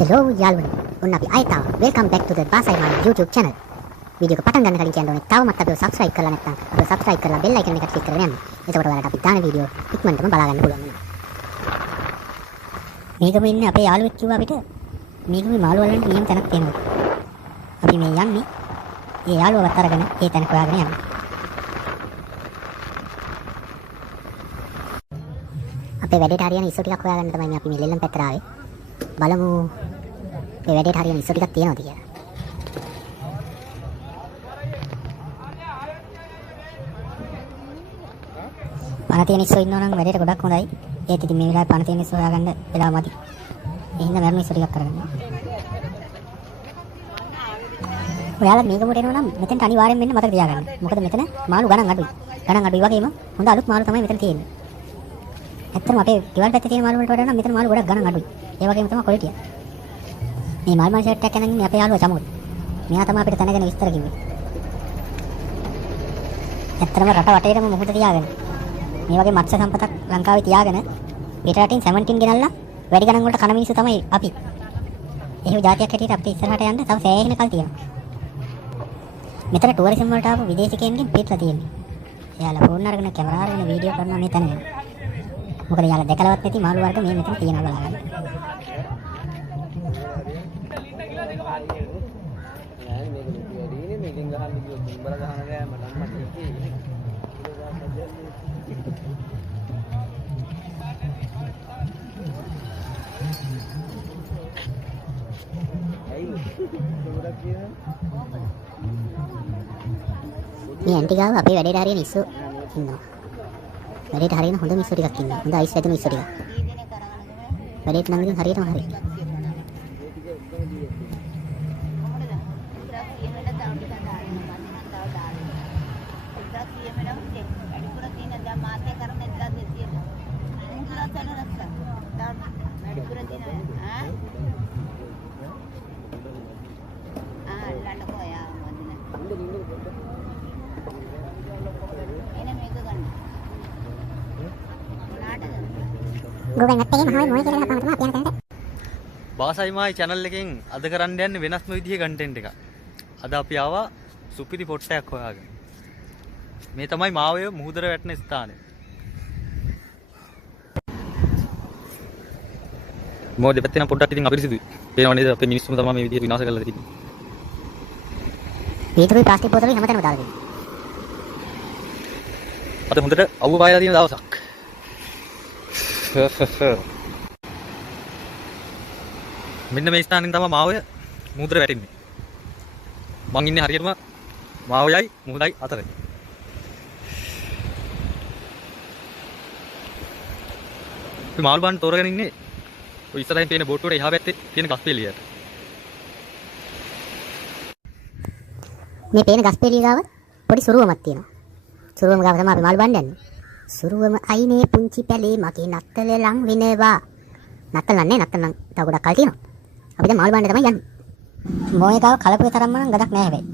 Hello යාළුවනේ. ඔන්න අපි ආයෙත් ආවා. Welcome back to the Basai Man YouTube channel. Video එක පටන් ගන්න කලින් කියන්න ඕනේ තවමත් අපිව subscribe කරලා නැත්නම් අපිව subscribe කරලා bell icon එකට click කරගෙන යන්න. එතකොට ඔයාලට අපි දාන වීඩියෝ ඉක්මනටම බලා ගන්න පුළුවන් වෙනවා. මේකම ඉන්නේ අපේ යාළුවෙක් කිව්වා අපිට මේකම මාළු වලට නියම තැනක් තියෙනවා. අපි මේ යන්නේ ඒ යාළුවවත් අරගෙන ඒ තැනට හොයාගෙන යන්න. අපේ වැඩේට හරියන ඉස්සු ටිකක් හොයාගන්න තමයි අපි මේ ලෙල්ලම් පැත්තට ආවේ. බලමු මේ වැඩේට හරියන ඉස්සු ටිකක් තියෙනවද කියලා. පණ තියෙන ඉස්සු ඉන්නවා නම් වැඩේට ගොඩක් හොඳයි. ඒත් ඉතින් මේ වෙලාවේ පණ තියෙන ඉස්සු හොයාගන්න වෙලාව මදි. ඒ හින්දා මරණ ඉස්සු ටිකක් කරගන්න. ඔයාලා මේක මුට එනවා නම් මෙතෙන්ට අනිවාර්යෙන් මෙන්න මතක තියාගන්න. මොකද මෙතන මාළු ගණන් අඩුයි. ගණන් අඩුයි වගේම හොඳ අලුත් මාළු තමයි මෙතන තියෙන්නේ. ඇත්තටම අපේ ගෙවල් පැත්තේ තියෙන මාළු වලට වඩා නම් මෙතන මාළු ගොඩක් ගණන් අඩුයි. ඒ වගේම තමයි ක්වොලිටි එක. මේ මාල් මාර්කට් එකක් යනන්නේ අපේ යාළුවා චමුත්. මෙයා තමයි අපිට තැනගෙන විස්තර කිව්වේ. ඇත්තටම රට වටේටම මොහොත තියාගෙන මේ වගේ මත්ස්‍ය සම්පතක් ලංකාවේ තියාගෙන පිට රටින් 17 ගෙනල්ලා වැඩි ගණන් වලට කන මිනිස්සු තමයි අපි. එහෙම જાතියක් හැටියට අපිට ඉස්සරහට යන්න තව සෑහෙන කල් තියෙනවා. මෙතන ටුවරිසම් වලට ආපු විදේශිකයන්ගෙන් පිටලා තියෙන්නේ. එයාලා ෆෝන් අරගෙන කැමරා අරගෙන වීඩියෝ කරනවා මේ තැන ගැන. මොකද එයාලා දැකලවත් නැති මාළු වර්ග මේ මෙතන තියෙනවා බලන්න. මේ ඇන්ටි ගාව අපේ වැඩේට හරියන ඉස්සු ඉන්නවා. වැඩේට හරියන හොඳ මිස්සු ටිකක් ඉන්නවා. හොඳ අයිස් වැදුණු මිස්සු ටිකක්. වැඩේට නම් ඉතින් හරියටම හරි. Basai Man channel එකෙන් අද කරන්න යන්නේ වෙනස්ම විදිහේ content එකක්. අද අපි ආවා සුපිරි පොට්ටයක් හොයාගෙන. මේ තමයි මාවය මුහුදට වැටෙන ස්ථානය. මොකද දෙපැත්තේ නම් පොඩ්ඩක් ඉතින් අපිරිසිදුයි. පේනව නේද අපේ මිනිස්සුම තමයි මේ විදිහට විනාශ කරලා තියෙන්නේ. වීදුරුයි ප්ලාස්ටික් බෝතලේ හැමතැනම දාලා තියෙනවා. අද හොඳට අවුව පායලා තියෙන දවසක්. මෙන්න මේ ස්ථානෙන් තමයි මාවය මුහුදට වැටෙන්නේ. මං ඉන්නේ හරියටම මාවයයි මුහුදයි අතරේ. අපි මාළු බාන්න තෝරගෙන ඉන්නේ ඔය ඉස්සරහින් තියෙන බෝට්ටුවට එහා පැත්තේ තියෙන ගස්පෙලියට. මේ පේන ගස්පෙලිය ගාව පොඩි සුරුවමක් තියෙනවා. සුරුවම ගාව තමයි අපි මාළු බාන්න යන්නේ. සුරුවම අයිනේ පුංචි පැලේ මගේ නත්තල ලං වෙනවා. නත්තල නන්නේ නත්තල නම් තව ගොඩක් කල් තියෙනවා. අපි දැන් මාළු බාන්න තමයි යන්නේ. මොයේ ගාව කලපුවේ තරම්ම නම් ගඩක් නෑ හැබැයි.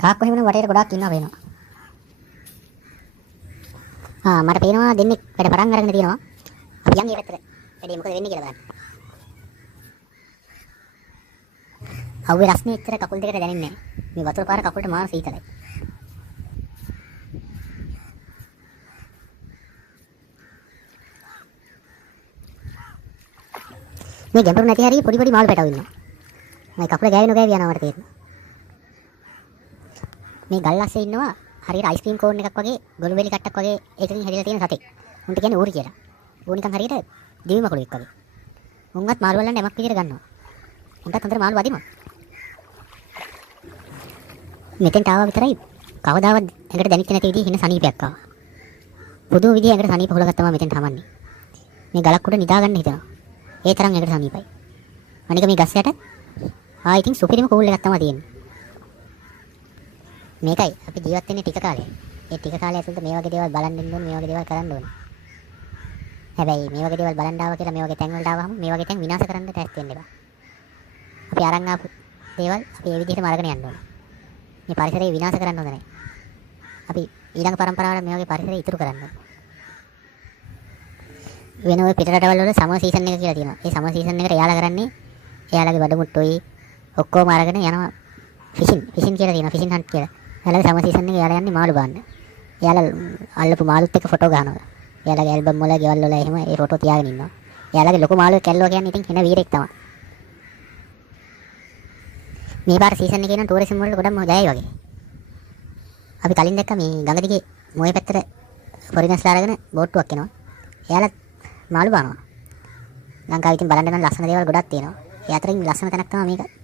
කාක්කෝ එහෙම නම් වටේට ගොඩක් ඉන්නවා පේනවා. මට පේනවා දෙන්නේ වැඩ පටන් අරගෙන තියෙනවා. අපි යන්නේ පැත්තට. වැඩේ මොකද වෙන්නේ කියලා බලන්න. අවුවේ රස්නේ ඉතර කකුල් දෙකට දැනෙන්නේ නැහැ. මේ වතුර පාර කකුලට මාර සීතලයි. මේ ගැඹුරු නැති හරිය පොඩි පොඩි මාළු පැටව ඉන්නවා. මම කකුල ගෑවෙන යනවා මට තේරෙනවා. මේ ගල් අස්සේ ඉන්නවා හරියට අයිස්ක්‍රීම් කෝන් එකක් වගේ ගොළු වෙලි කට්ටක් වගේ එකකින් හැදිලා තියෙන සතෙක්. උන්ට කියන්නේ ඌරි කියලා. ඌ නිකන් හරියට දිවි මකුලෙක් වගේ. උන්වත් මාළු වලන්න යමක් විදියට ගන්නවා. උන්ටත් හොඳට මාළු වදිනවා. මෙතෙන්ට ආවා විතරයි කවදාවත් ඇඟට දැනෙන්නේ නැති විදිහේ හින සනීපයක් ආවා. පුදුම විදිහේ ඇඟට සනීප හොලගත්තම මෙතෙන්ට හමන්නේ. මේ ගලක් උඩ නිදා ගන්න හිතනවා. ඒ තරම් ඇඟට සනීපයි. අනික මේ ගස් යට ඉතින් සුපිරිම කූල් එකක් තමයි තියෙන්නේ. මේකයි අපි ජීවත් වෙන්නේ ටික කාලයක්. ඒ ටික කාලය ඇතුළත මේ වගේ දේවල් බලන්න ඉන්න ඕනේ, මේ වගේ දේවල් කරන්න ඕනේ. හැබැයි මේ වගේ දේවල් බලන්න ආවා කියලා මේ වගේ තැන් වලට ආවම මේ වගේ තැන් විනාශ කරන්න ටැස් වෙන්න එපා. අපි අරන් ආපු දේවල් අපි ඒ විදිහටම අරගෙන යන්න ඕනේ. මේ පරිසරය විනාශ කරන්න හොඳ නැහැ. අපි ඊළඟ පරම්පරාවට මේ වගේ පරිසරය ඉතුරු කරන්න ඕනේ. වෙන ඔය පිට රටවල් වල සමර් සීසන් එක කියලා තියෙනවා. ඒ සමර් සීසන් එකට එයාලා කරන්නේ එයාලගේ බඩමුට්ටුයි ඔක්කොම අරගෙන යනවා ෆිෂින් කියලා තියෙනවා. ෆිෂින් හන්ට් කියලා. එයාලගේ සමර් සීසන් එකේ එයාලා යන්නේ මාළු බාන්න. එයාලා අල්ලපු මාළුත් එක්ක ෆොටෝ ගහනවා. එයාලගේ ඇල්බම් වල ගෙවල් වල එහෙම ඒ ෆොටෝ තියාගෙන ඉන්නවා. එයාලගේ ලොකු මාළුවෙක් කැල්ලෝ කියන්නේ ඉතින් එන වීරෙක් තමයි. මේ පාර සීසන් එකේ නම් ටූරිසම් වලට ගොඩක් ජයයි වගේ. අපි කලින් දැක්ක මේ ගඟ දිගේ මොයේ පැත්තට ෆොරිනර්ස්ලා අරගෙන බෝට්ටුවක් එනවා. එයාලා මාළු බානවා. ලංකාවේ ඉතින් බලන්න නම් ලස්සන දේවල් ගොඩක් තියෙනවා. ඒ අතරින් ලස්සන තැනක් තමයි මේක.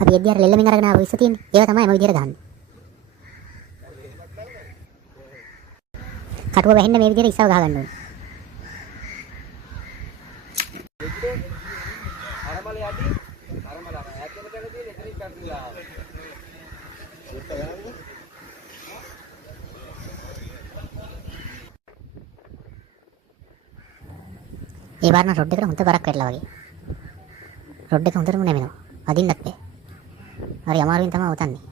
අපි එද්දී අර ලෙල්ලමින් අරගෙන ආව ඉස්ස තියෙන්නේ. ඒවා තමයි මේ විදිහට ගහන්නේ. කටුව වැහෙන්න මේ විදිහට ඉස්සව ගහ ගන්න ඕනේ. අරමල යටි අරමල ඇත්තම තැන තියෙන එතනින් පැටලිලා ඒ වර්ණ රොඩ් එකට හොඳ බරක් වැටලා වගේ. රොඩ් එක හොඳටම නැමෙනවා. අදින්නත් බෑ. හරි අමාරුවෙන් තමයි උතන්නේ.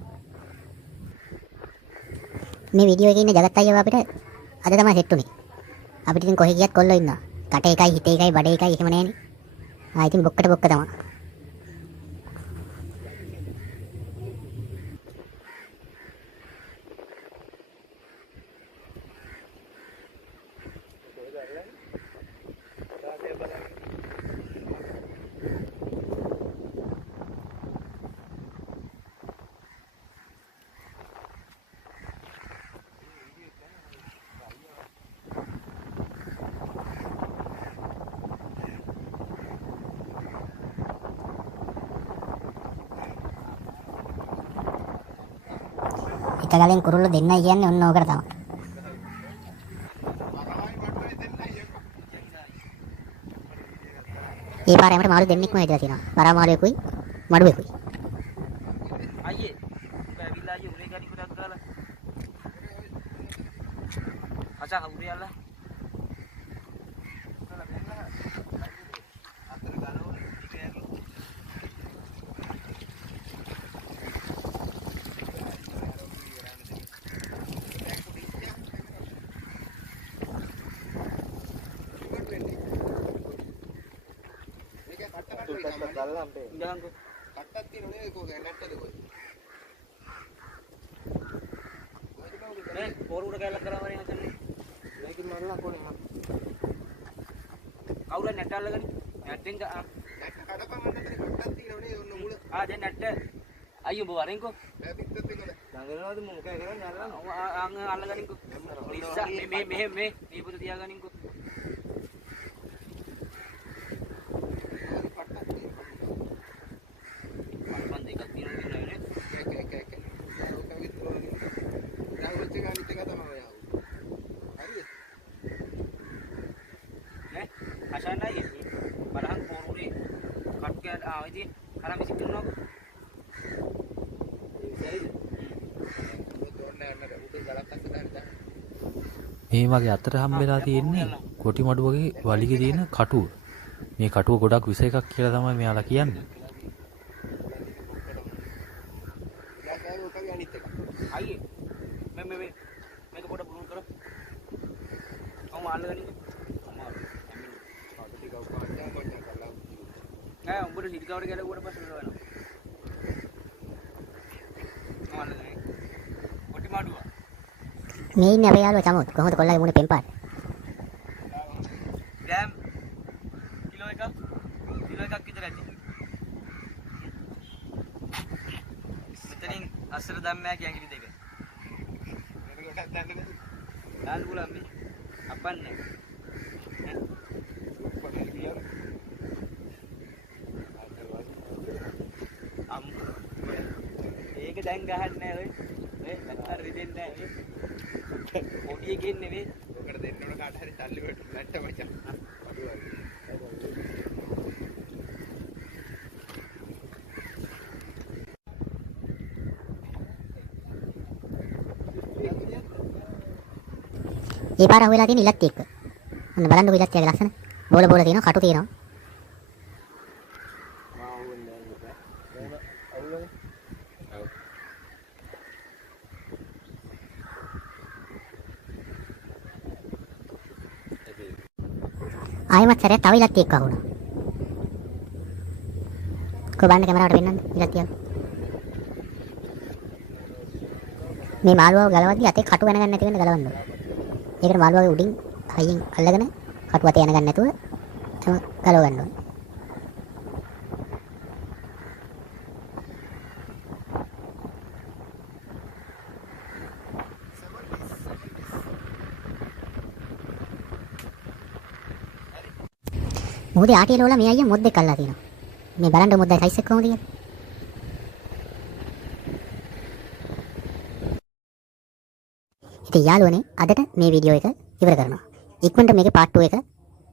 මේ වීඩියෝ එකේ ඉන්න ජගත් අයියව අපිට අද තමයි සෙට් උනේ. අපිට ඉතින් කොහෙ ගියත් කොල්ලෝ ඉන්නවා. කට එකයි හිත එකයි බඩ එකයි එහෙම නැහැනේ. ඉතින් බොක්කට බොක්ක තමයි. එක ගලෙන් කුරුල්ල දෙන්නයි කියන්නේ ඔන්න ඕකට තමයි. ඒ පාරේ අපිට මාළු දෙන්නෙක්ම හිටලා තියෙනවා. පරා මාළුවෙකුයි මඩුවෙකුයි. අයියේ ඇවිල්ලා අයියේ උරේ ගනි පුටක් දාලා අචා උරේ යල්ලා Jangan කට්ටක් තියෙනනේ කොහේ නැට්ටද කොයි නේ පොරුණ කැලක් කරා වරේ හදන්නේ මේකින් මරලා කොනේ කවුරු නැට් අල්ලගනි නැට්ටෙන් නැට් කඩපන් නැට්ටේ කට්ටක් තියෙනනේ ඔන්න මුල දැන් නැට්ට අයියෝ බෝ වරෙන්කෝ බෑ පිටත් එකද ළඟනවාද මොකද කරන්නේ අල්ලන්න අල්ලගනින්කෝ ඉස්සා මේ දීපුත තියාගනින්කෝ මේ වගේ අතර හම්බෙලා තියෙන්නේ කොටි මඩුවගේ වලිගේ තියෙන කටුව. මේ කටුව ගොඩක් විස එකක් කියලා තමයි මෙයාලා කියන්නේ. අයියේ මේක පොඩ පුරුන් කරා. අවම අල්ලගනින්. උඹට සිටිකවට ගැලවුවට පස්සේ වෙනවා. අල්ලගනින්. කොටි මඩුව. මේ ඉන්නේ අපේ යාළුවා චමොත් කොහොමද කොල්ලගේ මුනේ පෙම්පාට. ග්‍රෑම් කිලෝ එකක් විතර ඇති. මෙතනින් අස්සර දැම්මෑ කියංගිලි දෙක. මේක ගොඩක් දැන්නද? දාන්න පුළුවන් මේ. අපන්නේ. දැන් ගහන්නේ ඔය. නැත්තර රිදෙන්නේ නැහැ. පොඩි එකෙන් නෙවෙයි. ඔකට දෙන්න ඕන කාට හරි සල්ලි වලට නැට්ට මචං. ඒ පාර අහුවෙලා තියෙන ඉලක්ක එක්ක. අන්න බලන්නකො ඉලක්කයේ ලස්සන. බෝල බෝල තියෙනවා, කටු තියෙනවා. ආයෙමත් සැරයක් තව ඉලක්කයක් එක්ක අහුණා. කො බලන්න කැමරාවට වෙන්නන්න ඉලක්කයක්. මේ මාළුවාව ගලවද්දි අතේ කටු වෙන ගන්න නැති වෙන්න ගලවන්න ඕනේ. ඒකට මාළුවාගේ උඩින් හයියෙන් අල්ලගෙන කටු අතේ යන ගන්න නැතුව ගලව ගන්න ඕනේ. මොකද ආටියල වල මේ අයියා මොද්දෙක් අල්ලලා තියෙනවා. මේ බලන්න මොද්දයි සයිස් එක කොහොමද කියලා. ඉතින් යාළුවනේ අදට මේ වීඩියෝ එක ඉවර කරනවා. ඉක්මනට මේකේ part 2 එක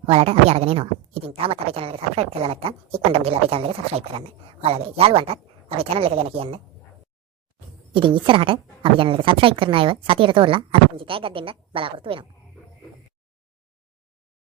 ඔයාලට අපි අරගෙන එනවා. ඉතින් තාමත් අපේ channel එක subscribe කරලා නැත්නම් ඉක්මනටම ගිහලා අපේ channel එක subscribe කරන්න. ඔයාලගේ යාළුවන්ටත් අපේ channel එක ගැන කියන්න. ඉතින් ඉස්සරහට අපේ channel එක subscribe කරන අයව සතියට තෝරලා අපි පුංචි tag එකක් දෙන්න බලාපොරොත්තු වෙනවා.